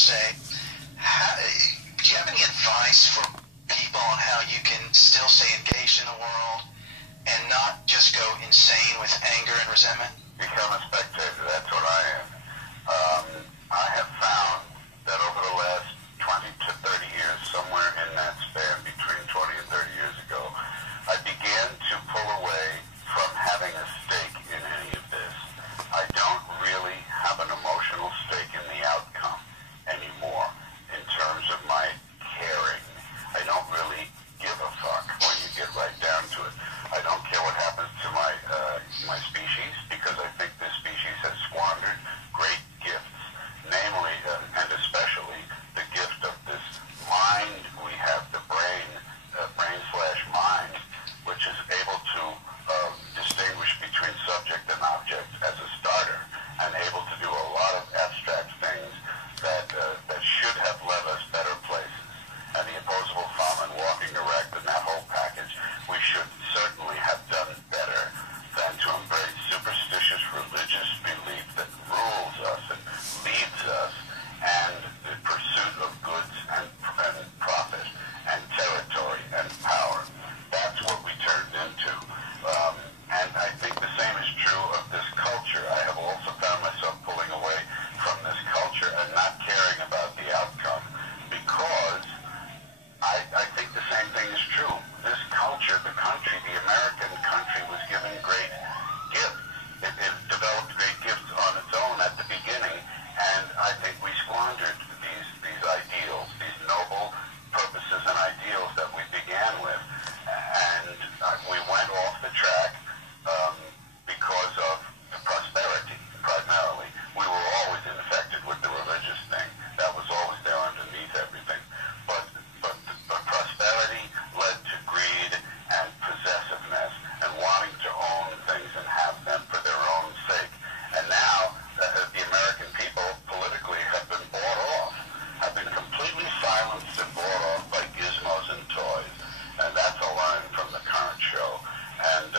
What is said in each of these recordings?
say. Do you have any advice for people on how you can still stay engaged in the world and not just go insane with anger and resentment? Become a spectator. That's what I am. I have found that over the last 20 to 30 years, somewhere in that span between 20 and 30 years ago, I began to pull away from having a stake in any of this. I don't really have an emotional stake in the outcome anymore in terms of my caring. I don't really give a fuck when you get right down to it. I don't care what happens to my species, because I think this species has squandered great gifts, namely and especially the gift of this mind we have, the brain/mind, which is able to distinguish between subject and object as a starter, and able to do a lot of abstract things that should have led us better places. And the opposable thumb and walking erect and that whole package, we should certainly have done better than to embrace superstitious religious belief that rules us and leads us, and the pursuit of goods and profit and territory and power. That's what we turned into. And I think the same is true of this culture. I have also found myself pulling away from this culture and not caring about the outcome, because I think the same thing is true. This culture, the country, the American country, was given great gifts. It developed great gifts on its own at the beginning, and I think we squandered these ideals, these noble purposes and ideals that we began with. And we went off the track because of prosperity, primarily. We were always infected with the religious thing. That was always there underneath everything. But prosperity led to greed and possessiveness and wanting to own things and have them for their own sake. And now the American people politically have been bought off, have been completely silenced and bought off by gizmos and toys. And that's a line from the current show. And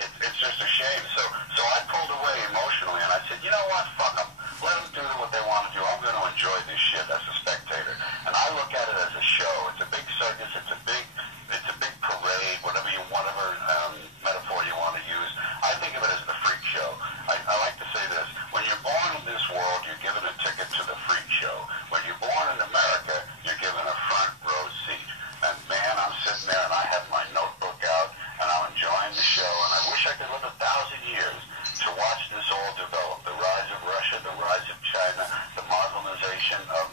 it's just a shame. So I pulled away emotionally, and I said, you know what, fuck them. Let them do what they want to do. I'm going to enjoy this shit as a spectator. And I look at it as a show. It's a big circus. It's a big parade, whatever metaphor you want to use. I think of it as the freak show. I like to say this. When you're born in this world, you're given a ticket to the freak show. When you're born in America, you're given a front row seat. And man, I'm sitting there and I have my notebook out and I'm enjoying the show, and I wish I could live 1,000 years to watch this all develop. The rise of Russia, the rise of China, the Muslimization of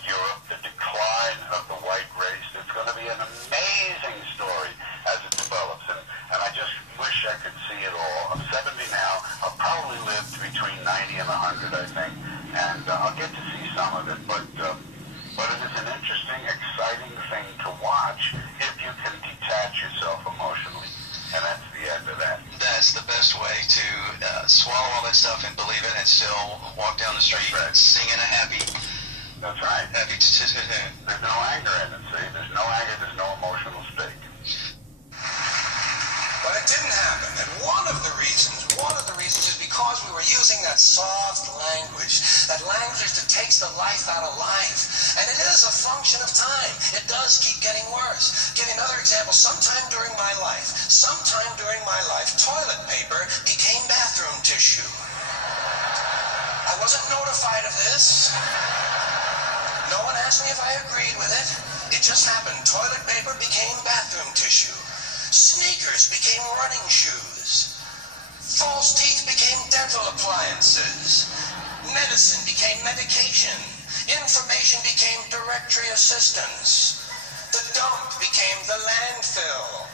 Europe, the decline of the white race. It's going to be an amazing story as it develops, and I just wish I could see it all. I'm 70 now. I'll probably live between 90 and 100, I think, and I'll get to see some of it, but it is an interesting, exciting thing to watch if you can detach yourself emotionally, and that's the end of that. That's the best way to swallow all that stuff and believe it, and still walk down the street singing a happy. That's right. Happy. There's no anger in it. See, there's no anger. There's no emotional stake. But it didn't happen, and one of the reasons is because we were using that soft language that takes the life out of life. And it is a function of time. It does keep getting worse. Give you another example. Sometime during my life, toilet paper became bathroom tissue. I wasn't notified of this. No one asked me if I agreed with it. It just happened. Toilet paper became bathroom tissue. Sneakers became running shoes. False teeth became dental appliances. Medicine became medication. Information became directory assistance. The dump became the landfill.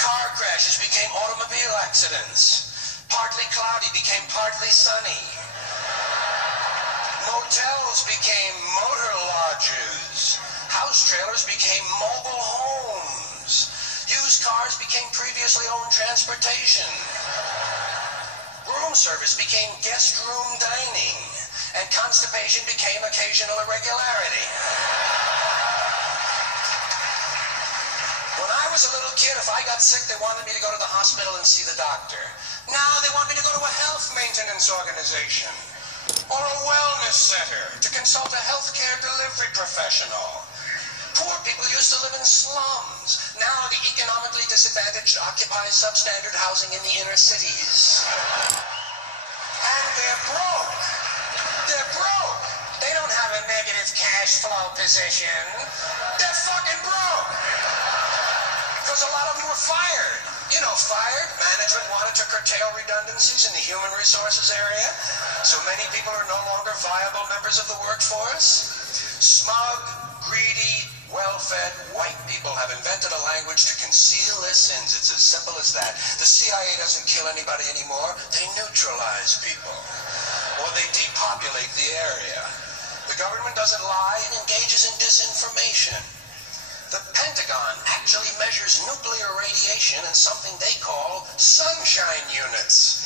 Car crashes became automobile accidents. Partly cloudy became partly sunny. Motels became motor lodges. House trailers became mobile homes. Used cars became previously owned transportation. Room service became guest room dining. And constipation became occasional irregularity. When I was a little kid, if I got sick, they wanted me to go to the hospital and see the doctor. Now they want me to go to a health maintenance organization. or a wellness center to consult a healthcare delivery professional. Poor people used to live in slums. Now the economically disadvantaged occupy substandard housing in the inner cities. And they're broke. They're broke. They don't have a negative cash flow position. They're fucking broke. Because a lot of them were fired. You know, fired. Management wanted to curtail redundancies in the human resources area. So many people are no longer viable members of the workforce. Smug, greedy, well-fed white people have invented a language to conceal their sins. It's as simple as that. The CIA doesn't kill anybody anymore. They neutralize people. Or they depopulate the area. The government doesn't lie and engages in disinformation. The Pentagon actually measures nuclear radiation in something they call sunshine units.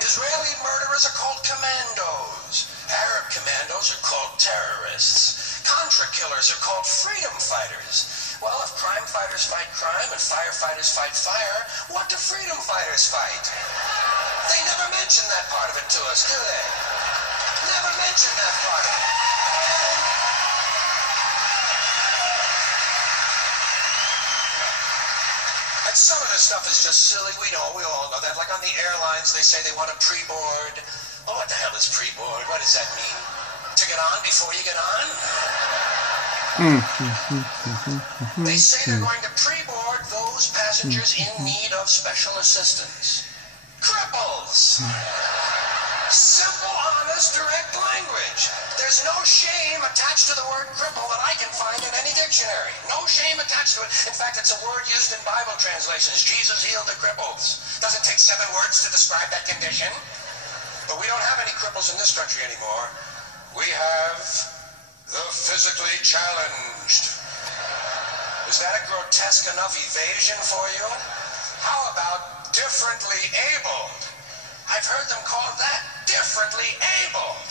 Israeli murderers are called commandos. Arab commandos are called terrorists. Contra killers are called freedom fighters. Well, if crime fighters fight crime and firefighters fight fire, what do freedom fighters fight? They never mention that part of it to us, do they? Never mention that part of it. And some of this stuff is just silly. We all know that. Like on the airlines, they say they want a pre-board. Oh, what the hell is pre-board? What does that mean? To get on before you get on? They say they're going to pre-board those passengers in need of special assistance. Cripples! Simple, honest, direct language. There's no shame attached to the word cripple that I can find in any dictionary. No shame attached to it. In fact, it's a word used in Bible translations. Jesus healed the cripples. Doesn't take 7 words to describe that condition. But we don't have any cripples in this country anymore. We have the physically challenged. Is that a grotesque enough evasion for you? How about differently abled? I've heard them call that differently abled.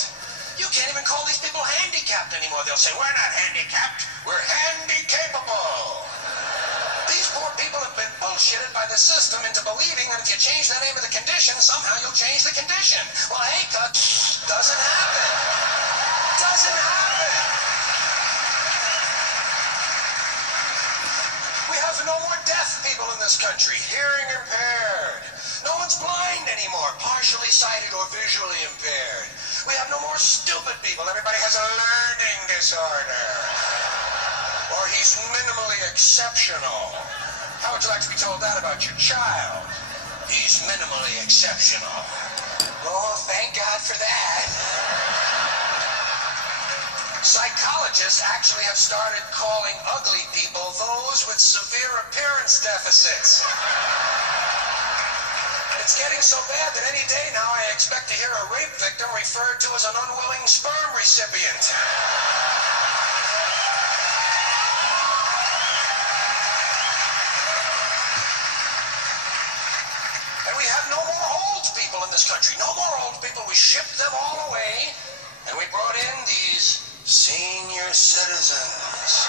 You can't even call these people handicapped anymore. They'll say, we're not handicapped, we're handy-capable. These poor people have been bullshitted by the system into believing that if you change the name of the condition, somehow you'll change the condition. Well, hey, doesn't happen. Doesn't happen. We have no more deaf people in this country, hearing impaired. No one's blind anymore, partially sighted or visually impaired. We have no more stupid people. Everybody has a learning disorder. Or he's minimally exceptional. How would you like to be told that about your child? He's minimally exceptional. Oh, thank God for that. Psychologists actually have started calling ugly people those with severe appearance deficits. It's getting so bad that any day now I expect to hear a rape victim referred to as an unwilling sperm recipient. And we have no more old people in this country. No more old people. We shipped them all away, and we brought in these senior citizens.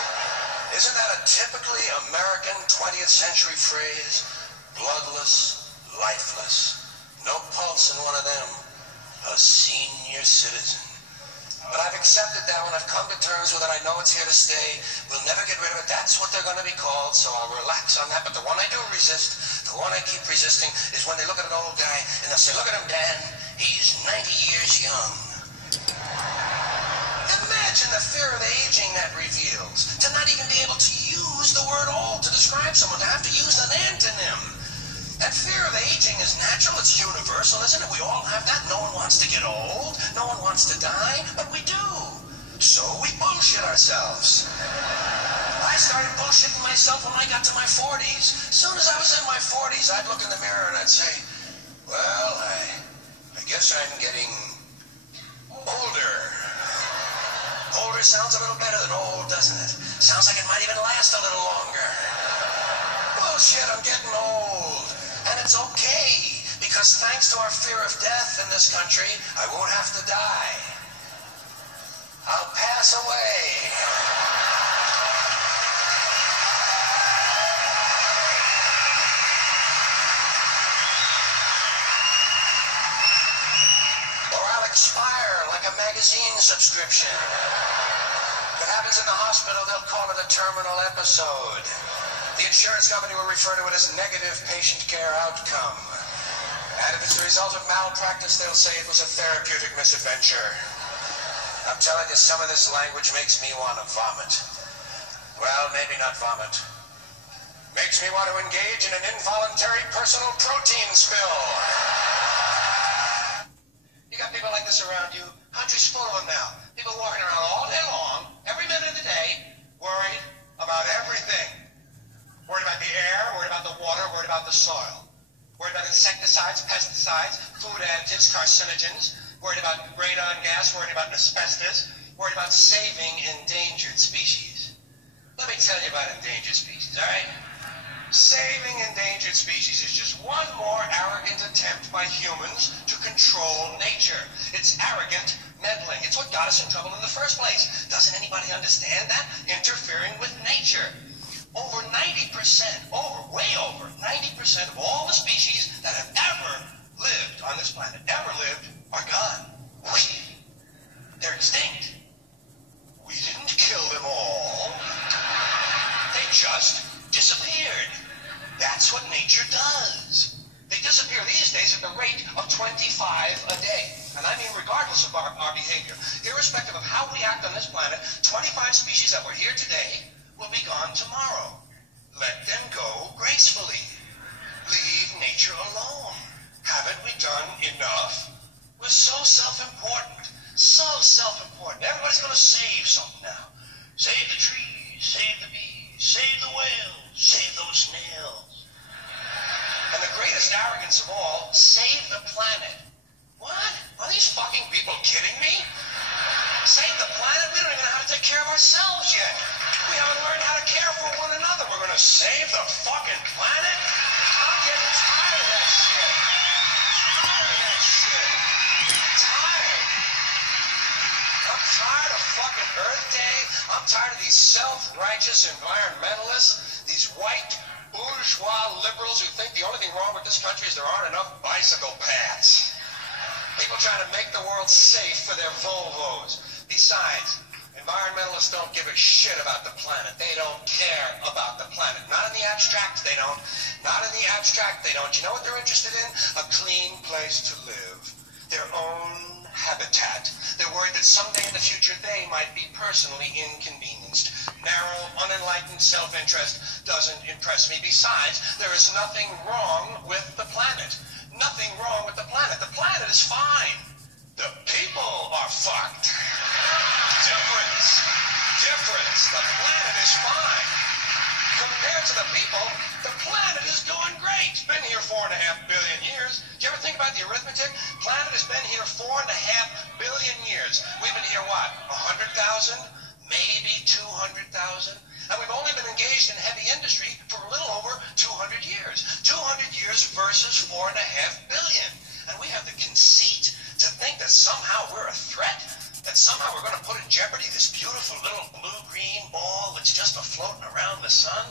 Isn't that a typically American 20th century phrase? Bloodless, lifeless, no pulse in one of them, a senior citizen. But I've accepted that one. I've come to terms with it. I know it's here to stay. We'll never get rid of it. That's what they're going to be called, so I'll relax on that. But the one I do resist, the one I keep resisting, is when they look at an old guy and they'll say, look at him, Dan, he's 90 years young. Imagine the fear of aging that reveals. To not even be able to use the word old to describe someone, to have to use an antonym. That fear of aging is natural, it's universal, isn't it? We all have that. No one wants to get old, no one wants to die, but we do. So we bullshit ourselves. I started bullshitting myself when I got to my 40s. As soon as I was in my 40s, I'd look in the mirror and I'd say, well, I guess I'm getting older. Older sounds a little better than old, doesn't it? Sounds like it might even last a little longer. Bullshit, I'm getting old. And it's okay, because thanks to our fear of death in this country, I won't have to die. I'll pass away. Or I'll expire a magazine subscription. If it happens in the hospital, they'll call it a terminal episode. The insurance company will refer to it as negative patient care outcome. And if it's a result of malpractice, they'll say it was a therapeutic misadventure. I'm telling you, some of this language makes me want to vomit. Well, maybe not vomit. Makes me want to engage in an involuntary personal protein spill. You got people like this around you. Country's full of them now. People walking around all day long, every minute of the day, worried about everything. Worried about the air, worried about the water, worried about the soil. Worried about insecticides, pesticides, food additives, carcinogens. Worried about radon gas, worried about asbestos. Worried about saving endangered species. Let me tell you about endangered species, all right? Saving endangered species is just one more arrogant attempt by humans to control nature. It's arrogant meddling. It's what got us in trouble in the first place. Doesn't anybody understand that? Interfering with nature. Over 90%, way over 90% of all the species that have ever lived on this planet, are gone. They're extinct. We didn't kill them all. They just disappeared. That's what nature does. They disappear these days at the rate of 25 a day. And I mean regardless of our behavior. Irrespective of how we act on this planet, 25 species that were here today will be gone tomorrow. Let them go gracefully. Leave nature alone. Haven't we done enough? We're so self-important. So self-important. Everybody's going to save something now. Save the trees, save the bees, save the whales, save those snails. And the greatest arrogance of all, save the planet. What? Are these fucking people kidding me? Save the planet? We don't even know how to take care of ourselves yet. We haven't learned how to care for one another. We're going to save the fucking planet? I'm getting tired of that shit. I'm tired of fucking Earth Day. I'm tired of these self-righteous environmentalists, these white bourgeois liberals who think the only thing wrong with this country is there aren't enough bicycle paths. People trying to make the world safe for their Volvos. Besides, environmentalists don't give a shit about the planet. They don't care about the planet. Not in the abstract, they don't. Not in the abstract, they don't. You know what they're interested in? A clean place to live. Their own habitat. They're worried that someday in the future they might be personally inconvenienced. Narrow, unenlightened self-interest doesn't impress me. Besides, there is nothing wrong with the planet. Nothing wrong with the planet. The planet is fine. The people are fucked. Difference. The planet is fine. Compared to the people, the planet is doing great. It's been here 4.5 billion years. Do you ever think about the arithmetic? Planet has been here 4.5 billion years. We've been here, what, 100,000? Maybe 200,000? And we've only been engaged in heavy industry for a little over 200 years. 200 years versus 4.5 billion. And we have the conceit to think that somehow we're a threat, that somehow we're going to put in jeopardy this beautiful little blue-green ball that's just floating around the sun.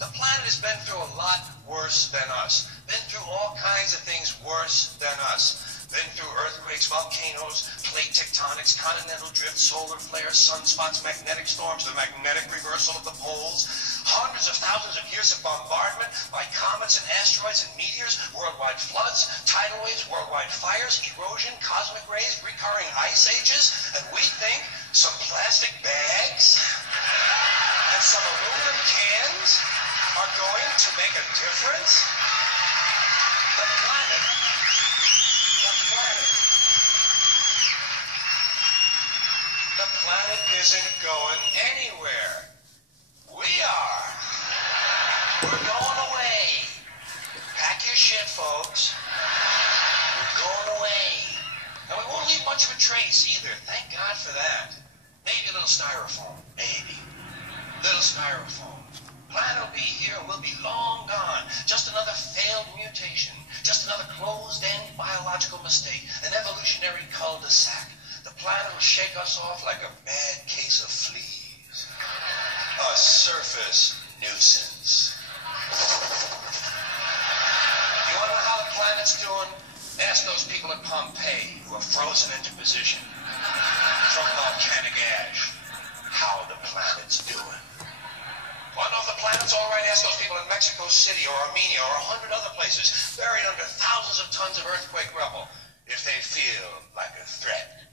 The planet has been through a lot worse than us. Been through all kinds of things worse than us. Been through earthquakes, volcanoes, plate tectonics, continental drift, solar flares, sunspots, magnetic storms, the magnetic reversal of the poles, hundreds of thousands of years of bombardment by comets and asteroids and meteors, worldwide floods, tidal waves, worldwide fires, erosion, cosmic rays, recurring ice ages, and we think some plastic bags and some aluminum cans are going to make a difference? The planet isn't going anywhere. We are. We're going away. Pack your shit, folks. We're going away. And we won't leave much of a trace either. Thank God for that. Maybe a little styrofoam. Maybe. Little styrofoam. Planet will be here and we'll be long gone. Just another failed mutation. Just another closed-end biological mistake. An evolutionary cul-de-sac. The planet will shake us off like a bad case of fleas. A surface nuisance. You want to know how the planet's doing? Ask those people at Pompeii who are frozen into position from volcanic ash how the planet's doing. Want to know if the planet's all right? Ask those people in Mexico City or Armenia or 100 other places buried under thousands of tons of earthquake rubble if they feel like a threat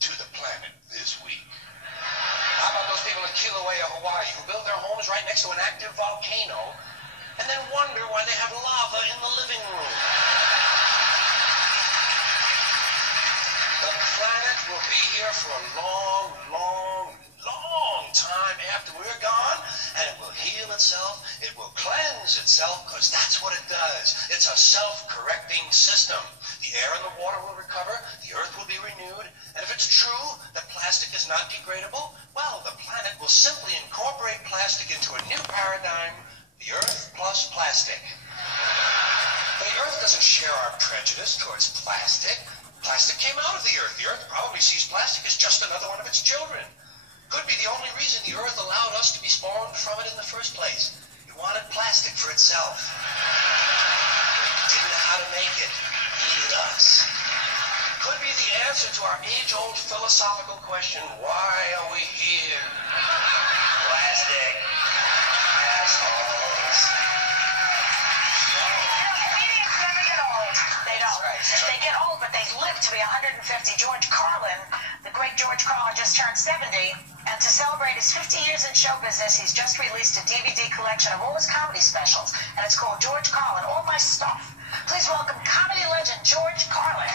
to the planet this week. How about those people in Kilauea, Hawaii, who build their homes right next to an active volcano and then wonder why they have lava in the living room? The planet will be here for a long, long, long time after we're gone, and it will heal itself, it will cleanse itself, because that's what it does. It's a self-correcting system. The air and the water will recover, the earth will be renewed, and if it's true that plastic is not degradable, well, the planet will simply incorporate plastic into a new paradigm, the earth plus plastic. But the earth doesn't share our prejudice towards plastic. Plastic came out of the earth. The earth probably sees plastic as just another one of its children. Could be the only reason the earth allowed us to be spawned from it in the first place. It wanted plastic for itself. Didn't know how to make it. Needed us. Could be the answer to our age-old philosophical question, why are we here? Plastic. Assholes. Comedians never get old. They don't. Right. They get old, but they live to be 150. George Carlin, the great George Carlin, just turned 70. And to celebrate his 50 years in show business, he's just released a DVD collection of all his comedy specials. And it's called George Carlin, All My Stuff. Please welcome comedy legend George Carlin.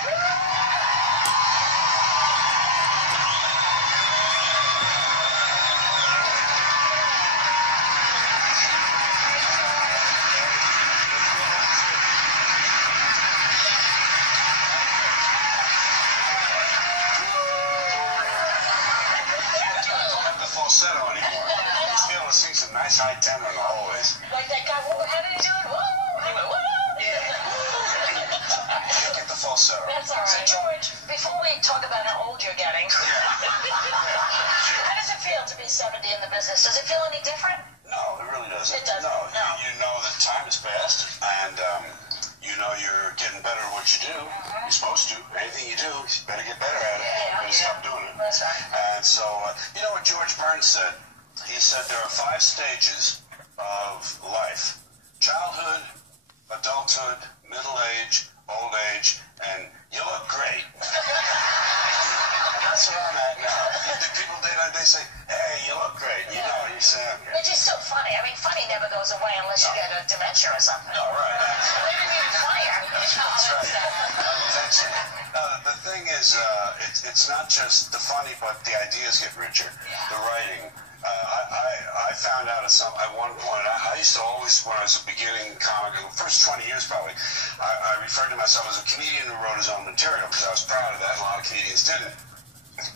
Falsetto anymore. Just be able to sing some nice high tenor in the hallways. Like that guy, how did he do it? Whoa! He went, whoa! You get the falsetto. That's all right. So, George, before we talk about how old you're getting, how does it feel to be 70 in the business? Does it feel any different? No, it really doesn't. It doesn't. No. No. You know that time has passed, and you know you're getting better at what you do. You're supposed to. Anything you do, you better get better at it. Yeah, You better stop doing it. That's right. And so, you know what George Burns said? He said there are 5 stages of life: childhood, adulthood, middle age, old age, and you look great. And that's where I'm at now. The people they say, hey, you look great. You know, you say, okay. Which is so funny. I mean, funny never goes away unless you get a dementia or something. No, right. Maybe even funnier. That's right. The thing is, it's not just the funny, but the ideas get richer. The writing. I found out at one point, I used to always, when I was a beginning comic, the first 20 years probably, I referred to myself as a comedian who wrote his own material, because I was proud of that. A lot of comedians didn't.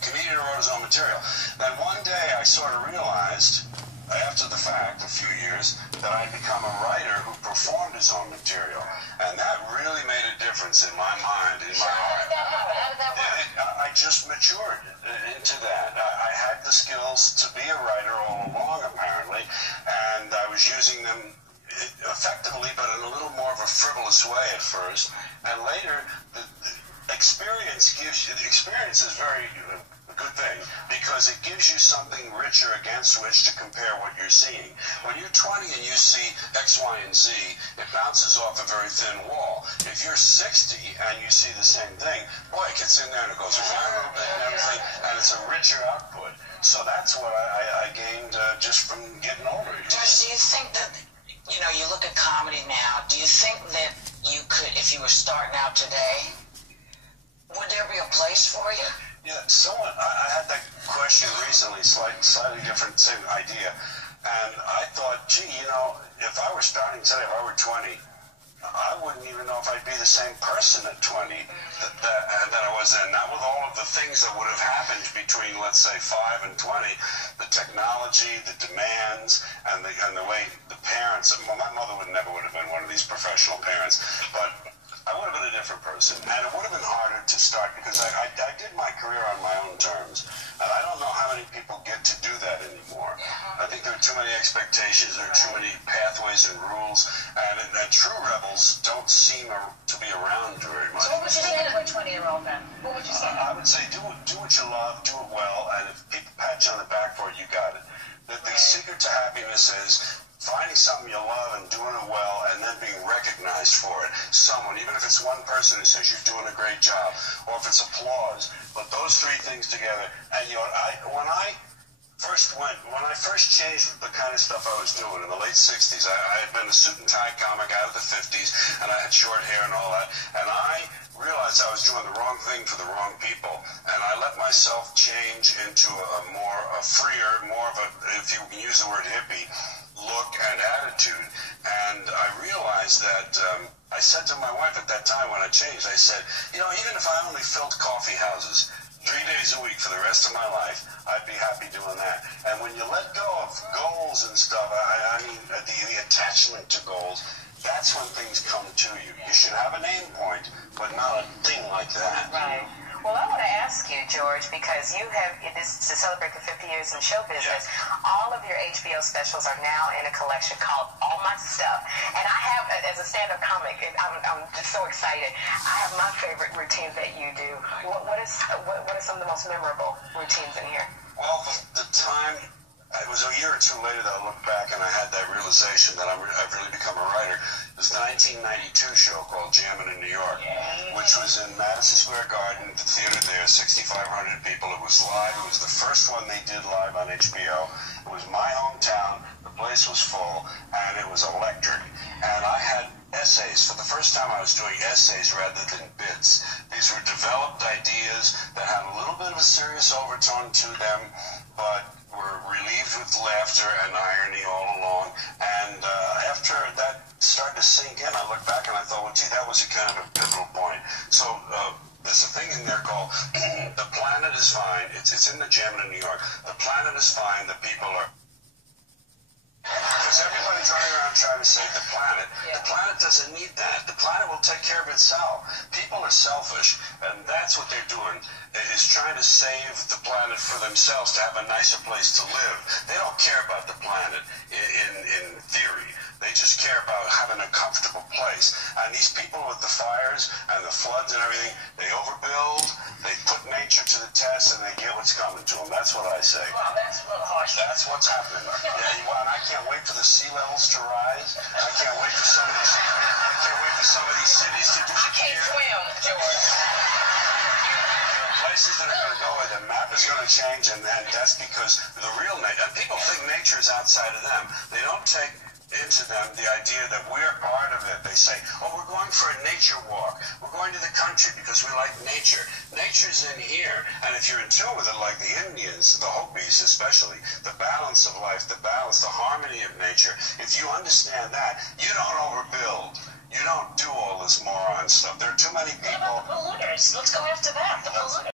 Comedian who wrote his own material. Then one day I sort of realized, after the fact, a few years, that I'd become a writer who performed his own material. And that really made a difference in my mind, in my heart. How did that happen? How did that work? I just matured into that. I had the skills to be a writer all along, apparently, and I was using them effectively, but in a little more of a frivolous way at first. And later, the experience is very a good thing, because it gives you something richer against which to compare what you're seeing. When you're 20 and you see X, Y, and Z, it bounces off a very thin wall. If you're 60 and you see the same thing, boy, it gets in there and it goes around a little bit and everything, and it's a richer output. So that's what I gained just from getting older. George, do you think that, you know, you look at comedy now, do you think that you could, if you were starting out today, would there be a place for you? Yeah, I had that question recently, slightly different, same idea. And I thought, gee, you know, if I were starting today, if I were 20, I wouldn't even know if I'd be the same person at 20 that I was then. Not with all of the things that would have happened between, let's say, 5 and 20, the technology, the demands, and the way the parents. Well, my mother would have been one of these professional parents, but I would have been a different person, and it would have been harder to start because I did my career on my own terms, and I don't know how many people get to do that anymore. I think there are too many expectations, there are too many pathways and rules, and true rebels don't seem to be around very much. So what would you say to a 20-year-old then? What would you say? I would say do what you love, do it well, and if people pat you on the back for it, you got it. The secret to happiness is finding something you love and doing it well, and then being recognized for it. Someone, even if it's one person who says you're doing a great job, or if it's applause, but those three things together. And when I first changed the kind of stuff I was doing in the late 60s, I had been a suit and tie comic out of the 50s, and I had short hair and all that, and I realized I was doing the wrong thing for the wrong people, and I let myself change into a freer, more of a, if you can use the word hippie, look and attitude. And I realized that I said to my wife at that time when I changed, I said, even if I only filled coffee houses 3 days a week for the rest of my life, I'd be happy doing that. And when you let go of goals and stuff, I mean the attachment to goals, that's when things come to you. You should have a name point, but not a thing like that. Right. Well, I want to ask you, George, because you have, this to celebrate the 50 years in show business, all of your HBO specials are now in a collection called All My Stuff. And I have, as a stand-up comic, I'm just so excited. I have my favorite routines that you do. What are some of the most memorable routines in here? Well, the time, it was a year or two later that I looked back and I had that realization that I've really become a writer. It was the 1992 show called Jammin' in New York, which was in Madison Square Garden, the theater there, 6,500 people. It was live. It was the first one they did live on HBO. It was my hometown. The place was full, and it was electric. And I had essays. For the first time, I was doing essays rather than bits. These were developed ideas that had a little bit of a serious overtone to them, but were relieved with laughter and irony all along. And after that started to sink in, I looked back and I thought, well, gee, that was a kind of a pivotal point. So there's a thing in there called The Planet is Fine. It's in the Jammin' in New York. The planet is fine. The people are... Because everybody's running around trying to save the planet. The planet doesn't need that. The planet will take care of itself. People are selfish, and that's what they're doing, is trying to save the planet for themselves to have a nicer place to live. They don't care about the planet in theory. They just care about having a comfortable place. And these people with the fires and the floods and everything, they overbuild, they put nature to the test, and they get what's coming to them. That's what I say. Wow, that's a little harsh. That's what's happening. And I can't wait for the sea levels to rise. I can't wait for some of these cities to disappear. I can't swim, George. Places that are going to go where the map is going to change, and that's because the real nature, and people think nature is outside of them. They don't take into them the idea that we're part of it. They say, oh, we're going for a nature walk. We're going to the country because we like nature. Nature's in here. And if you're in tune with it, like the Indians, the Hopis especially, the balance of life, the balance, the harmony of nature, if you understand that, you don't overbuild. You don't do all this moron stuff. There are too many people. What about the polluters? Let's go after that. The polluters.